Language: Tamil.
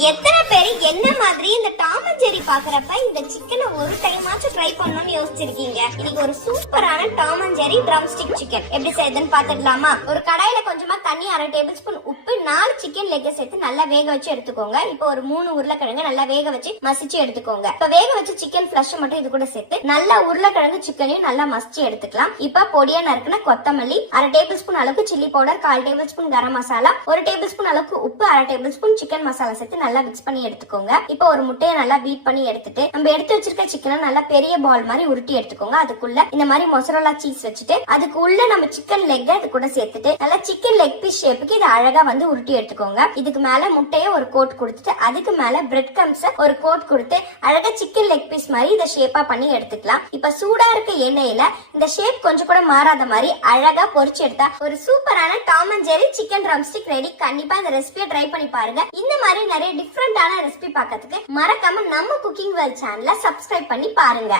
எத்தனை பேர் என்ன மாதிரி இந்த டாமஸ் அண்ட் ஜெரி பாக்குறப்ப இந்த சிக்கனை ஒரு டைம் ஆச்சும் ட்ரை பண்ணணும்னு யோசிச்சிருக்கீங்க. இன்னைக்கு ஒரு சூப்பரான Tom and Jerry drumstick chicken எப்படி செய்யுதுன்னு பாத்துக்கலாமா ஒரு கடாயில கொஞ்சமா தண்ணி அரை டேபிள் ஸ்பூன் உப்பு நாலு சிக்கன் லெக்க சேர்த்து நல்லா வேக வச்சு எடுத்துக்கோங்க. இப்போ ஒரு மூணு உருளைக்கிழங்கு நல்லா வேக வச்சு மசிச்சு எடுத்துக்கோங்க. இப்ப வேக வச்சு சிக்கன் ஃபிளஷ் மட்டும் இது கூட சேர்த்து நல்லா உருளைக்கிழங்கு சிக்கனையும் நல்லா மசிச்சு எடுத்துக்கலாம். இப்ப பொடியா நறுக்குன கொத்தமல்லி அரை டேபிள் ஸ்பூன் அளவுக்கு சில்லி பவுடர் கால் டேபிள் ஸ்பூன் கரம் மசாலா ஒரு டேபிள் ஸ்பூன் அளவுக்கு உப்பு அரை டேபிள் ஸ்பூன் சிக்கன் மசாலா சேர்த்து நல்லா மிக்ஸ் பண்ணி எடுத்துக்கோங்க. இப்போ ஒரு முட்டையை நல்லா பீட் பண்ணி எடுத்துட்டு நம்ம எடுத்து வச்சிருக்க சிக்கனை நல்லா பெரிய பால் மாதிரி உருட்டி எடுத்துக்கோங்க. அதுக்குள்ள இந்த மாதிரி மொசரோலா சீஸ் வச்சுட்டு அதுக்கு உள்ள நம்ம சிக்கன் லெக் அது கூட சேர்த்துட்டு நல்லா சிக்கன் லெக் பீஸ் ஷேப்புக்கு இது அழகா வந்து உருட்டி எடுத்துக்கோங்க. இதுக்கு மேல முட்டையை ஒரு கோட் கொடுத்துட்டு அதுக்கு மேல பிரெட் கம்ஸ் ஒரு கோட் கொடுத்து அழகா சிக்கன் லெக் பீஸ் மாதிரி இதை ஷேப்பா பண்ணி எடுத்துக்கலாம். இப்ப சூடா இருக்க எண்ணெயில இந்த ஷேப் கொஞ்சம் கூட மாறாத மாதிரி அழகா பொரிச்சு எடுத்தா ஒரு சூப்பரான Tom and Jerry chicken drumstick ready கண்டிப்பா இந்த ரெசிபியை ட்ரை பண்ணி பாருங்க. இந்த மாதிரி நிறைய டிஃப்ரெண்டான ரெசிபி பார்க்கறதுக்கு மறக்காம நம்ம குக்கிங் வேர்ல்ட் சேனலை சப்ஸ்கிரைப் பண்ணி பாருங்க.